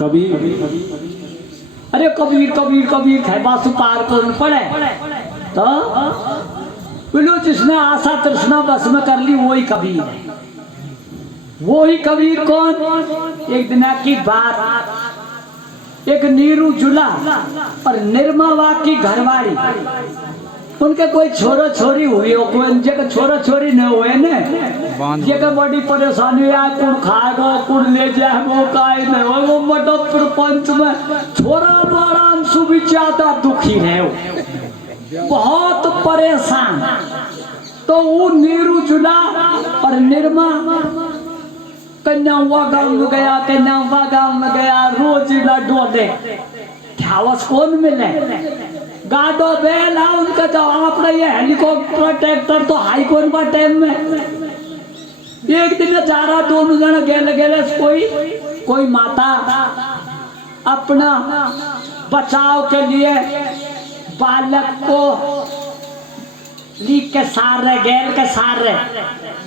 कबीर अरे कबीर कबीर कबीर है बासु पार करना पड़े तो बोलो जिसने आशा तृष्णा बस में कर ली वही कबीर है। वही कबीर कौन? एक दिन की बात, एक नीरू जुला और निर्मावा की घरवाली, उनके कोई छोरो छोरी हुई हो, कोई जगह छोरो छोरी न हुए ने जगह बड़ी परेशानी है, कुड़ खाएगा कुड़ ले जाएगा काई न हो, वो बड़ा प्रपंच में छोरा बड़ा सुविचाता दुखी है, बहुत परेशान। तो वो नीरू जुला और निर्मा कन्यावा गांव में गया, कन्यावा गांव में गया, रोज डोले ख्यावस कौन मिले गाडो बेला उनका जवाब रही है हेलीकॉप्टर ट्रैक्टर तो हाई कौन का टाइम में। एक दिन जा रहा दोनों जन गेले गेले कोई माता अपना बचाव के लिए बालक को लीक के सार रहे गैल के सार रहे,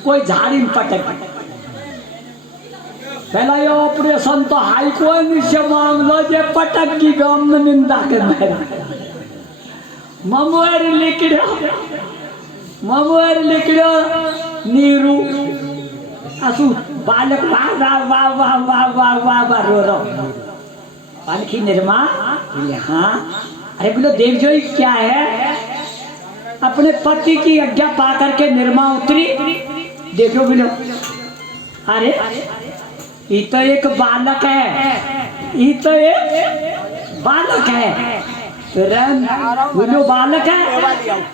कोई झाड़ी में पटक पहला ये ऑपरेशन तो हाई कोई नहीं से मांग लो जे पटक की गांव में निंदा के मेरे ममुएर लिखड़ो नीरू असु बालक वाह वाह वाह वाह वाह वाह वाह वाह रो रो पालकी निर्मा हाँ। अरे बोलो देख जो क्या है, अपने पति की आज्ञा पा करके निर्मा उतरी। देखो बोलो अरे ये तो एक बालक है, ये तो एक बालक है। बोलो बालक है,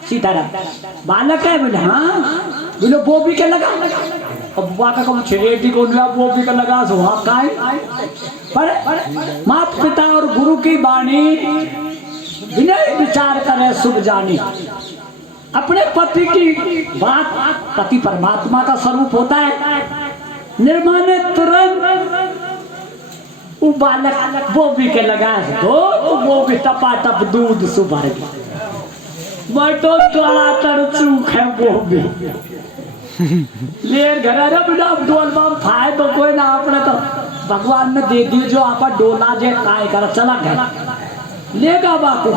सीताराम बालक है। बोले हाँ। बोलो वो भी क्या लगा, अब बुआ का कौन छेड़ी को वो भी क्या लगा सो हाँ काई पर मात पिता और गुरु की वाणी बिना विचार करे शुभ जानी। अपने पति की बात, पति परमात्मा का स्वरूप होता है। निर्मा ने तुरंत वो बालक वो भी के लगा दो, वो भी टपाटप दूध सुभर गया, बटो टड़ा चूक है वो भी लेर घर बिना डोल बाम खाए तो कोई ना अपने तो भगवान ने दे दी जो आप डोला जे काय कर चला घर लेगा बापू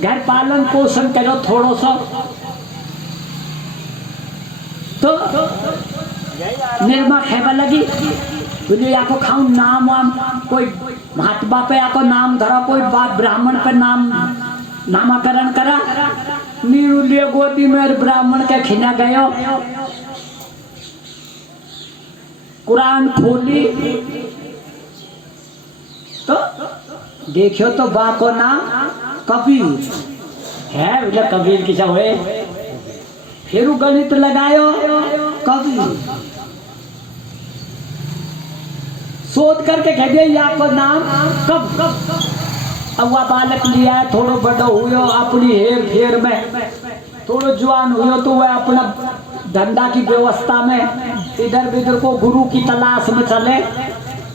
घर पालन पोषण करो थोड़ो सा। तो निर्मा खेबा लगी बोले या को खाऊं नाम वाम कोई महात्मा पे या को नाम धरा, कोई बात ब्राह्मण पे नामकरण करा। नीरू लिए गोदी में ब्राह्मण के खिना गयो, कुरान खोली तो देखियो तो बा को नाम कबीर है। बोले कबीर किसा हुए, फिर गणित लगायो कबीर, शोध करके कह दिया या को नाम कब। अब वह बालक लिया थोड़ो बड़ो हुयो, अपनी हेर फेर में थोड़ो जवान हुयो तो वह अपना धंधा की व्यवस्था में इधर उधर को गुरु की तलाश में चले।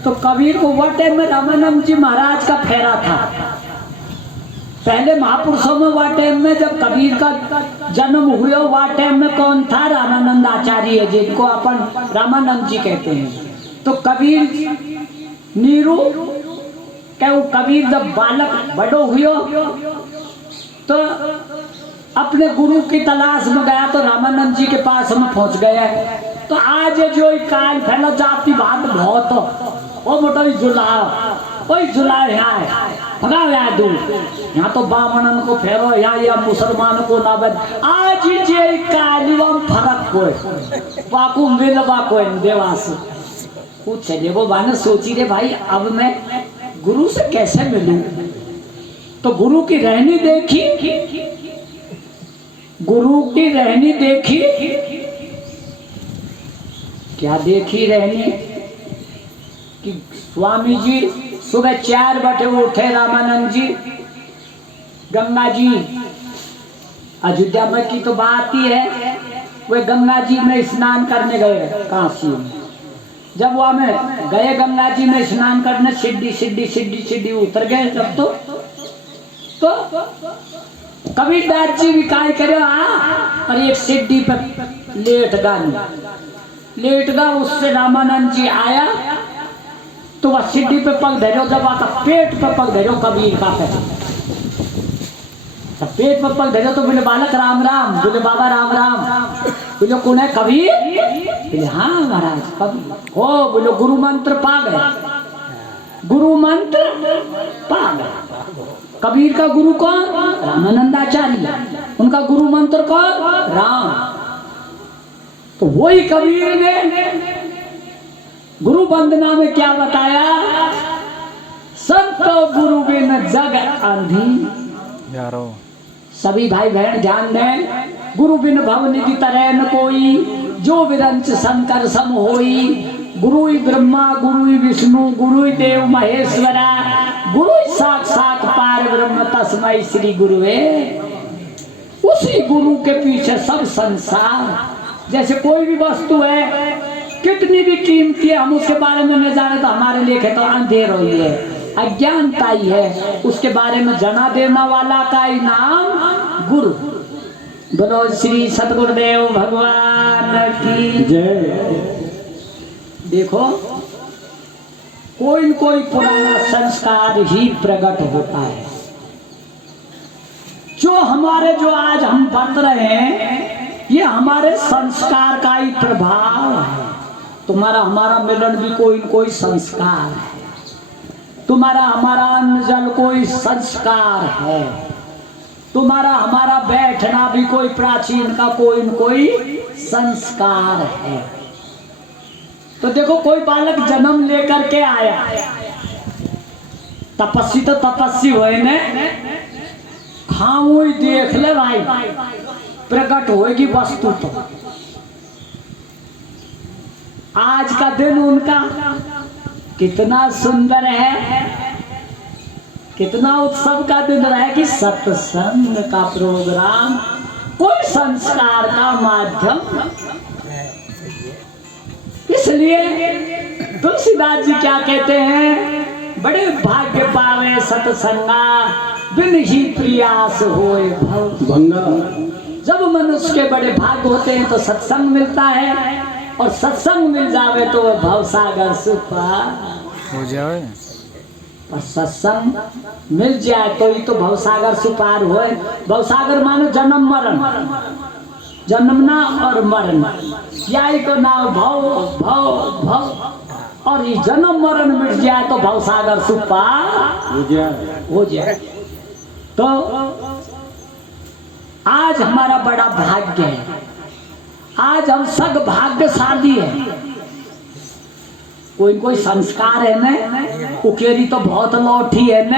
तो कबीर को वह टाइम में रामानंद जी महाराज का फेरा था। पहले महापुरुषों में वह टाइम में जब कबीर का जन्म हुआ वह टाइम में कौन था? रामानंद आचार्य, जिनको अपन रामानंद जी कहते हैं। तो कबीर नीरू क्या कबीर जब बालक बड़ो हुयो तो अपने गुरु की तलाश में गया, तो रामानंद जी के पास हम पहुंच गए। तो आज जो काल फैला जाति बात बहुत वो मोटा जुला यहाँ भगा गया दूर, यहाँ तो बामणन को फेरो या मुसलमान को ना बन। आज जे कालिवम फरक कोई बाकू मिल बाको देवास कुछ चले वो बाने सोची रे भाई अब मैं गुरु से कैसे मिलूं। तो गुरु की रहनी देखी, गुरु की रहनी देखी, क्या देखी रहनी कि स्वामी जी सुबह 4 बजे उठे, रामानंद जी गंगा जी, अयोध्या में की तो बात ही है, वे गंगा जी में स्नान करने गए काशी में। जब वहां में गए गंगा जी में स्नान करने, सीढ़ी उतर गए जब तो कबीर दास जी भी काय करे और एक सीढ़ी पर लेट गा। उससे रामानंद जी आया तो वह सीढ़ी पे पग धरो, जब आता पेट पे पग धरो कबीर का कहता। पेट पे पग धरो तो बोले बालक राम राम, बोले बाबा राम राम, बोले कौन है कबीर, बोले हाँ महाराज कबीर हो, बोले गुरु मंत्र पा गए, गुरु मंत्र पा गए। कबीर का गुरु कौन, रामानंदाचार्य, उनका गुरु मंत्र कौन, राम। तो वही कबीर ने गुरु वंदना में क्या बताया, संत गुरु बिन जग अंधी। यारो सभी भाई बहन ध्यान दें, गुरु बिन भव निधि तरह न कोई, जो विरंच शंकर सम होई। गुरु ही ब्रह्मा, गुरु ही विष्णु, गुरु ही देव महेश्वरा, गुरु ही साक्षात पार ब्रह्म तस्मै श्री गुरुवे। उसी गुरु के पीछे सब संसार। जैसे कोई भी वस्तु है, कितनी भी कीमती है, हम उसके बारे में न जाने तो हमारे लिए तो अंधेर हो है, अज्ञानता ही है। उसके बारे में जना देने वाला का ही नाम गुरु। बोलो श्री सतगुरुदेव भगवान की जय। देखो कोई कोई पुराना संस्कार ही प्रकट होता है। जो हमारे जो आज हम बरत रहे हैं, ये हमारे संस्कार का ही प्रभाव है। तुम्हारा हमारा मिलन भी कोई न कोई संस्कार है, तुम्हारा हमारा अन्न जल कोई संस्कार है, तुम्हारा हमारा बैठना भी कोई प्राचीन का कोई न कोई संस्कार है। तो देखो कोई बालक जन्म लेकर के आया, तपस्वी तो तपस्वी हुए ने, खाऊ ही देख ले भाई, प्रकट होएगी वस्तु। तो आज का दिन उनका कितना सुंदर है, कितना उत्सव का दिन रहा है कि सत्संग का प्रोग्राम, कोई संस्कार का माध्यम। इसलिए तुलसीदास जी क्या कहते हैं, बड़े भाग्य पावे सत्संगा, बिन ही प्रयास होए भंगा। जब मनुष्य के बड़े भाग्य होते हैं तो सत्संग मिलता है, और सत्संग मिल जावे तो वह भवसागर से पार हो जाए। और सत्संग मिल जाए तो ही तो भवसागर से पार होए। भवसागर मानो जन्म मरण, जन्मना और मरना, यही तो नाम भव भव भव। और ये जन्म मरण मिट जाए तो भवसागर से पार हो जाए। तो आज हमारा बड़ा भाग्य है, आज हम सब भाग्यशाली है। कोई कोई संस्कार है न, उकेरी तो बहुत लौटी है न,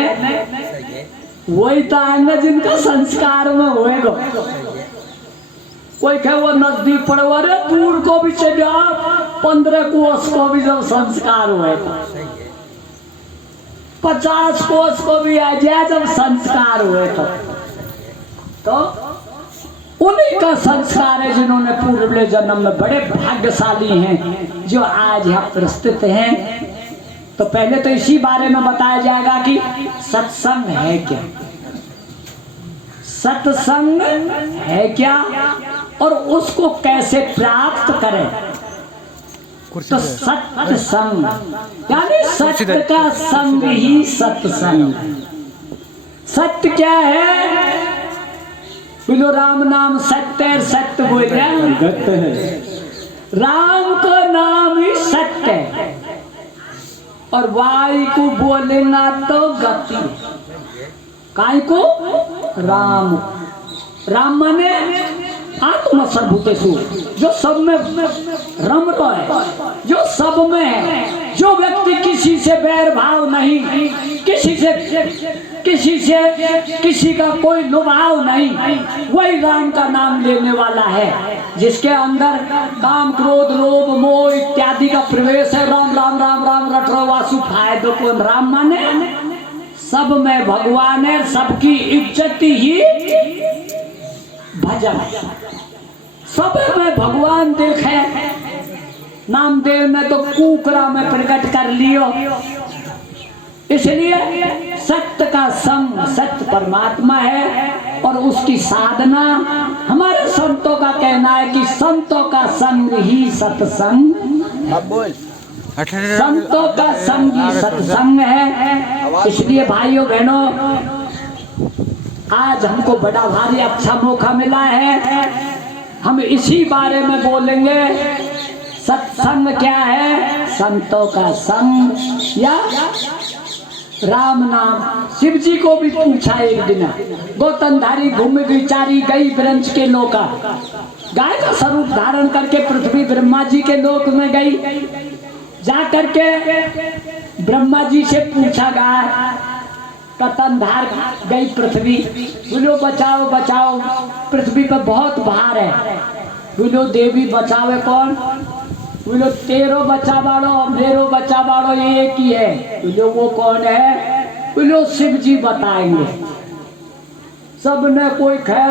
वही तो आएंगे जिनका संस्कार में होएगा। कोई कहे वो नजदीक पड़े, अरे दूर को भी चले आप, 15 कोस को भी जब संस्कार होएगा, 50 कोस को भी आ जाए जब संस्कार हुए तो उन्हीं का संस्कार है जिन्होंने पूर्व जन्म में बड़े भाग्यशाली हैं, जो आज यहाँ प्रस्तुत हैं। तो पहले तो इसी बारे में बताया जाएगा कि सत्संग है क्या, सत्संग है क्या, और उसको कैसे प्राप्त करें। तो सत्संग यानी सत्य का संग ही सत्संग। सत्य क्या है, बोलो राम नाम सत्य, सत्य बोल गत्य है। राम का नाम ही सत्य है, और वाई को बोलेना तो गति। काय को राम, राम माने आत्म सर्वभूतेषु, जो सब में रम रहा है, जो सब में है, जो व्यक्ति किसी से बैर भाव नहीं, किसी का कोई लुभाव नहीं, वही राम का नाम लेने वाला है। जिसके अंदर काम क्रोध लोभ मोह इत्यादि का प्रवेश है, राम राम राम राम रट वासु फायदो को। राम माने सब में भगवान है, सबकी इज्जत ही भजन, सब में भगवान देखे। नामदेव ने तो कुकरा में प्रकट कर लियो। इसलिए सत्य का संग, सत्य परमात्मा है, और उसकी साधना हमारे संतों का कहना है कि संतों का संग ही सत्संग। संतों का संग ही सत्संग है। इसलिए भाइयों बहनों, आज हमको बड़ा भारी अच्छा मौका मिला है, हम इसी बारे में बोलेंगे। सत्संग क्या है? संतों का संग या राम नाम। शिव जी को भी पूछा एक दिन, गौतमधारी भूमि विचारी गई ब्रंज के लोका, गाय का स्वरूप धारण करके पृथ्वी ब्रह्मा जी के लोक में गई। जा करके ब्रह्मा जी से पूछा गाय, ततनधार गई पृथ्वी, बोलो बचाओ बचाओ, पृथ्वी पर बहुत भार है। बोलो देवी बचावे कौन? बोलो तेरो बच्चा बाड़ो मेरो बच्चा बाड़ो एक ही है। बोलो वो कौन है? बोलो शिव जी बताएंगे। सबने कोई खे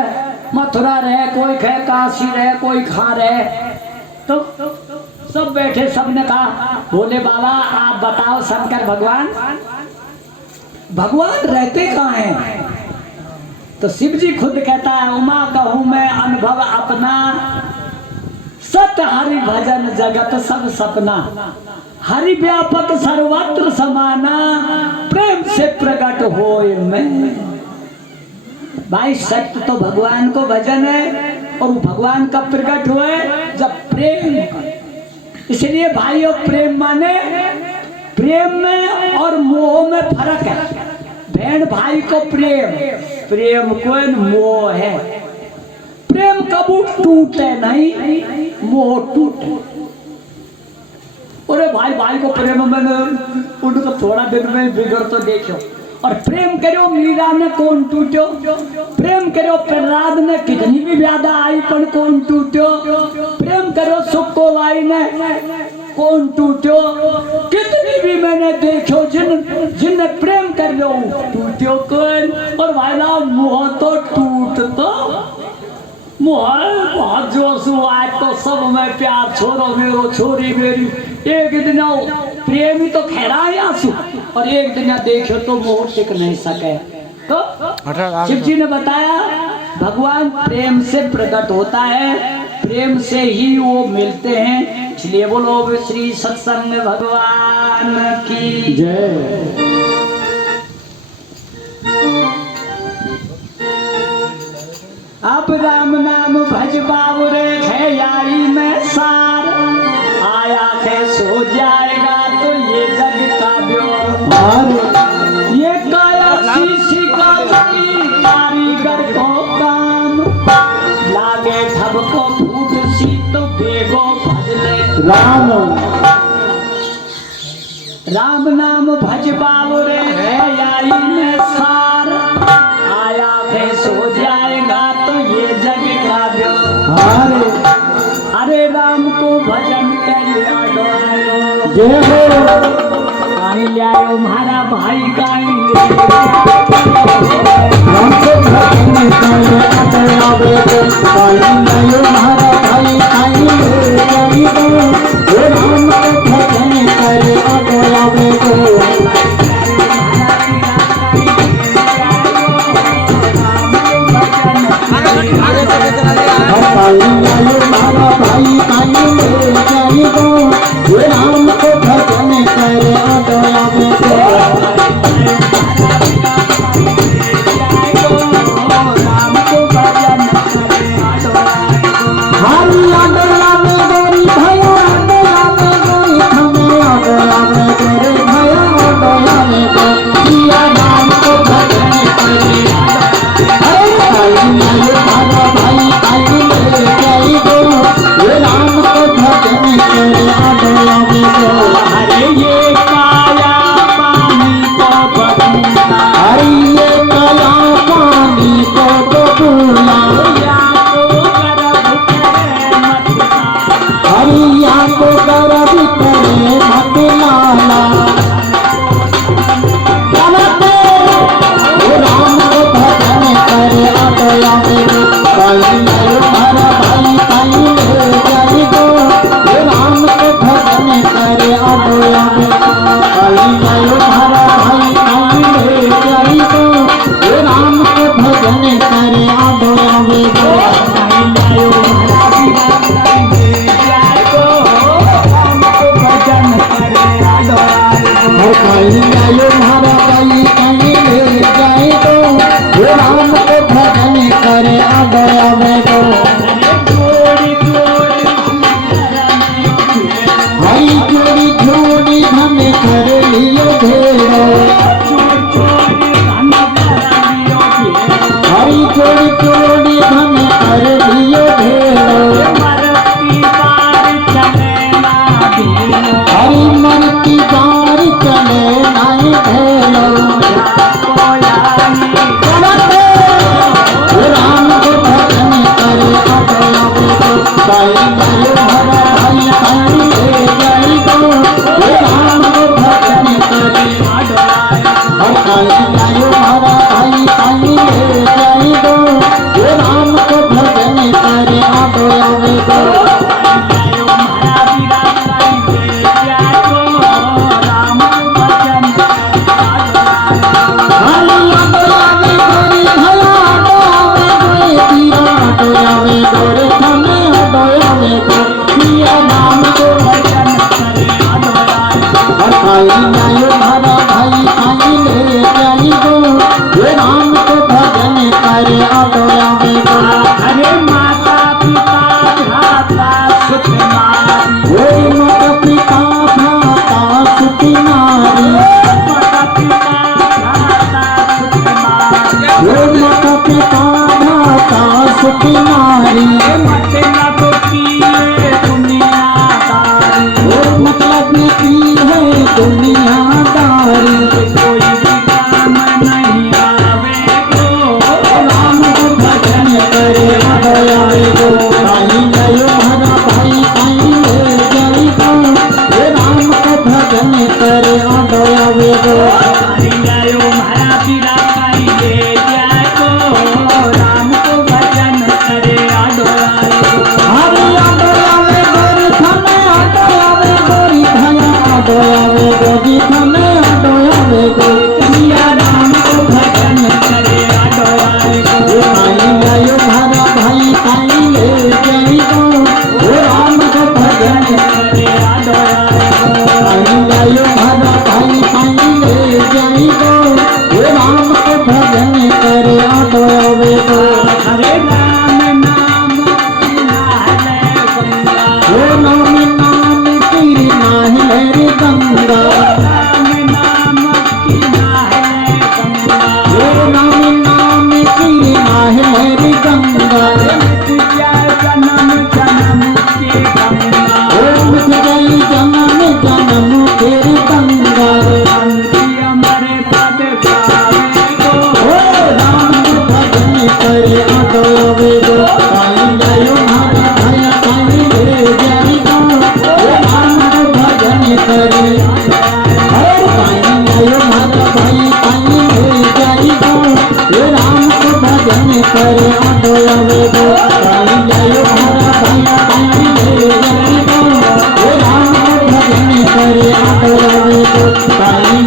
मथुरा रहे, कोई खे काशी रहे, कोई खा रहे, तो सब बैठे, सबने कहा बोले बाबा आप बताओ शंकर भगवान भगवान रहते कहाँ हैं? तो शिव जी खुद कहता है, उमा कहूँ मैं अनुभव अपना, सत हरि भजन जगत सब सपना, हरि व्यापक सर्वत्र समाना, प्रेम से प्रकट होए मैं। भाई सत्य तो भगवान को भजन है, और भगवान कब प्रकट हुए? जब प्रेम। इसलिए भाइयों प्रेम माने, प्रेम में और मोह में फर्क है। बहन भाई को प्रेम, प्रेम को मोह है। प्रेम कबू टूटे नहीं, मोह टूटे। अरे भाई भाई को प्रेम में उनको थोड़ा दिन में बिगड़ तो देखो। और प्रेम करो मीरा ने कौन टूटो, प्रेम करो प्रहलाद ने कितनी भी व्याधा आई पर कौन टूटो, प्रेम करो सुखोबाई ने कौन टूटो, कितनी भी मैंने देखो जिनने प्रेम कर लो टूटो कौन। और भाई ना मुँह तो टूट तो मुँह बहुत जोर से आए तो सब में प्यार छोरो मेरो छोरी मेरी, एक दिन प्रेमी तो खैराए आंसू, और एक दिन देखो तो मोह टिक नहीं सके। तो शिव जी ने बताया भगवान प्रेम से प्रकट होता है, प्रेम से ही वो मिलते हैं। इसलिए बोलो श्री सत्संग भगवान की जय। अब राम नाम भज बाबू रे है आई में सार, आया थे सो जाएगा तो ये जग का व्यवहार, ये काया शीशी का कारीगर को काम, लागे ठब को फूट सी तो बेगो भजले राम। राम नाम भज बाबू रे है आई में सार, आया थे सो जाएगा तो ये जग का व्यवहार। अरे राम को भजन कर जय हो, कहीं ले आयो हमारा भाई कहीं राम को भजन कर हमारा भाई कहीं राम को भजन भेड़ो हरी चोरी चोरी धन कर दियो भेड़ो हरी मरती बार चले नाई भेड़ो राम को भजन करे साई लायो हरा भाई साई ले जाई गो राम को भजन करे हर साई लायो हरा भाई साई ले जाई गो राम को भजन करे आडो आवे गो नारी मतलब की है दुनियादारी कोई काम नहीं आवे गो राम को भजन करे आवे गो साई लायो हरा भाई साई ले जाई गो राम को भजन करे आवे गो साई लायो हरा पीरा साई ले जाई गो राम को भजन करे आवे गो हरि आवे गोरी थाने आवे गोरी भया आवे गोरी थाने आवे गो कन्या राम को भजन करे आवे गो साई लायो हरा भाई साई ले जाई गो राम को भजन करे आवे गो साई लायो हरा भाई साई ले जाई गो राम को भजन करे आवे गो हरे नाम नाम की नाहले गंगा ओ नाम नाम की नाहले रे गंगा नाम नाम की नाहले गंगा ओ नाम नाम की नाहले रे गंगा जन्म जन्म के गंगा ओ मिट गई जन्म जन्म के गंगा हमारे पद गावे गो ओ राम को भजन करे आवे गो साई लायो हरा भाई साई ले जाई गो राम को भजन करे हरे साई लायो हरा भाई साई ले जाई गो राम को भजन करे आवे गो साई लायो हरा भाई साई ले जाई गो राम को भजन करे आवे गो साई